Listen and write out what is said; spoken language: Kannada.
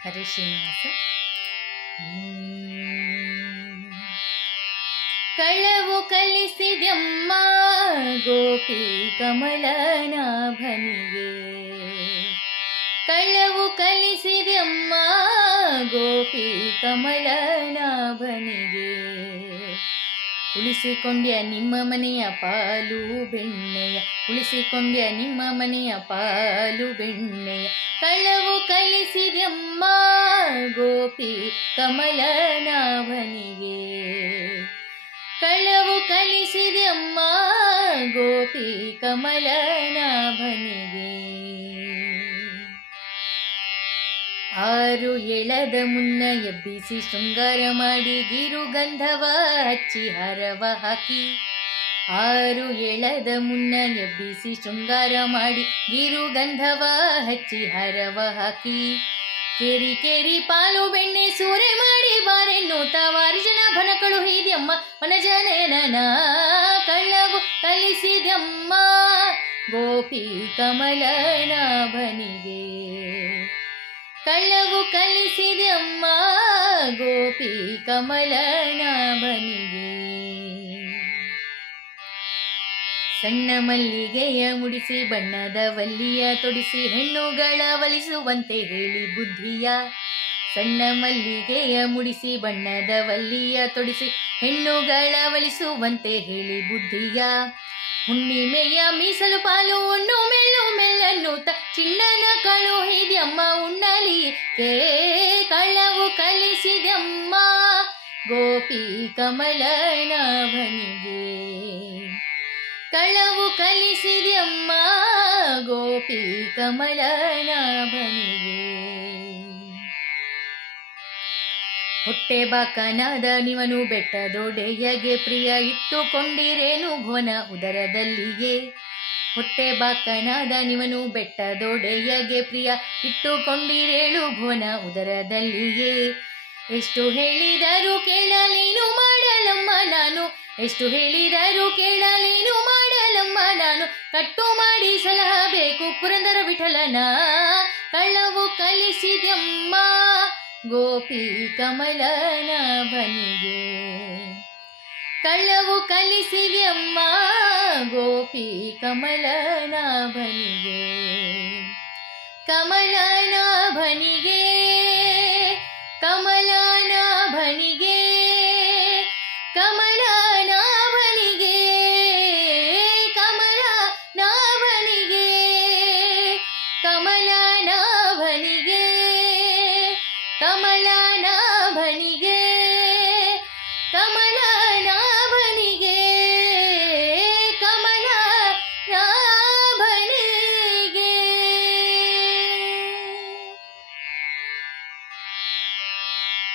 ಹರಿ ಶ್ರೀನಿವಾಸ. ಕಳವು ಕಲಿಸಿದ್ಯಮ್ಮ ಗೋಪಿ ಕಮಲನಾಭನಿಗೆ, ಕಳವು ಕಲಿಸಿದ್ಯಮ್ಮ ಗೋಪಿ ಕಮಲನಾಭನಿಗೆ. ಉಳಿಸಿಕೊಂಡ್ಯ ನಿಮ್ಮ ಮನೆಯ ಪಾಲು ಬೆಣ್ಣೆಯ, ಉಳಿಸಿಕೊಂಡ್ಯ ನಿಮ್ಮ ಮನೆಯ ಪಾಲು ಬೆಣ್ಣೆಯ. ಕಳವು ಕಲಿಸಿದ್ಯಮ್ಮ ಗೋಪಿ ಕಮಲನಾಭನಿಗೆ, ಕಳವು ಕಲಿಸಿದ್ಯಮ್ಮ ಗೋಪಿ ಕಮಲನಾಭನಿಗೆ. ಆರು ಎಳದ ಮುನ್ನ ಎಬ್ಬಿಸಿ ಶೃಂಗಾರ ಮಾಡಿ ಗಿರುಗಂಧವ ಹಚ್ಚಿ ಹರವ ಹಾಕಿ, ಆರು ಎಳದ ಮುನ್ನ ಎಬ್ಬಿಸಿ ಶೃಂಗಾರ ಮಾಡಿ ಗಿರುಗಂಧವ ಹಚ್ಚಿ ಹರವ ಹಾಕಿ. ಕೇರಿ ಕೇರಿ ಪಾಲು ಬೆಣ್ಣೆ ಸೂರೆ ಮಾಡಿ ಬಾರೆನ್ನುತ್ತ ವಾರಿಜನಾಭನ ಕಳುಹಿದ್ಯಮ್ಮ ವನಜನನ. ಕಳವು ಕಲಿಸಿದ್ಯಮ್ಮ ಗೋಪಿ ಕಮಲನಾಭನಿಗೆ, ಕಳವು ಕಲಿಸಿದ್ಯಮ್ಮ ಗೋಪಿ ಕಮಲನಾಭನಿಗೆ. ಸಣ್ಣ ಮಲ್ಲಿಗೆಯ ಮುಡಿಸಿ ಬಣ್ಣದ ವಲ್ಲಿಯ ತೊಡಿಸಿ ಹೆಣ್ಣುಗಳ ಒಲಿಸುವಂತೆ ಹೇಳಿ ಬುದ್ಧಿಯ. ಸಣ್ಣ ಮಲ್ಲಿಗೆಯ ಮುಡಿಸಿ ಬಣ್ಣದ ವಲ್ಲಿಯ ತೊಡಿಸಿ ಹೆಣ್ಣುಗಳ ಒಲಿಸುವಂತೆ ಹೇಳಿ ಬುದ್ಧಿಯ. ಹುಣ್ಣಿಮೆಯ ಮೀಸಲು ಪಾಲು ಉಣ್ಣು ಮೆಲ್ಲು ಮೆಲ್ಲನ್ನುತ್ತ ಚಿಣ್ಣನ ಕಳುಹಿದ್ಯಮ್ಮ ಉಣ್ಣಲಿ ಕೇ. ಕಳವು ಕಲಿಸಿದ್ಯಮ್ಮ ಗೋಪಿ ಕಮಲನಾಭನಿಗೆ, ಕಳವು ಕಲಿಸಿದ್ಯಮ್ಮ ಗೋಪಿ ಕಮಲನಾಭನಿಗೆ. ಹೊಟ್ಟೆ ಬಾಕನಾದ ನಿವನು ಬೆಟ್ಟದೊಡೆಯಗೆ ಪ್ರಿಯ ಇಟ್ಟುಕೊಂಡಿರೇನು ಭುವನ ಉದರದಲ್ಲಿಯೇ. ಹೊಟ್ಟೆ ಬಾಕನಾದ ನಿವನು ಬೆಟ್ಟದೊಡೆಯಗೆ ಪ್ರಿಯ ಇಟ್ಟುಕೊಂಡಿರೇಳು ಭುವನ ಉದರದಲ್ಲಿಯೇ. ಎಷ್ಟು ಹೇಳಿದರೂ ಕೇಳಲೇನು ಮಾಡಲಮ್ಮ ನಾನು, ಎಷ್ಟು ಹೇಳಿದರೂ ಕೇಳಲೇನು ಮಾಡಲಮ್ಮ ನಾನು. ಕಟ್ಟು ಮಾಡಿ ಸಲಹಬೇಕು ಪುರಂದರ ವಿಠಲನ. ಕಳವು ಕಲಿಸಿದ್ಯಮ್ಮ ಗೋಪಿ ಕಮಲನಾಭನಿಗೆ, ಕಳವು ಕಲಿಸಿದ್ಯಮ್ಮ ಗೋಪಿ ಕಮಲನಾಭನಿಗೆ. ಕಮಲನಾಭನಿಗೆ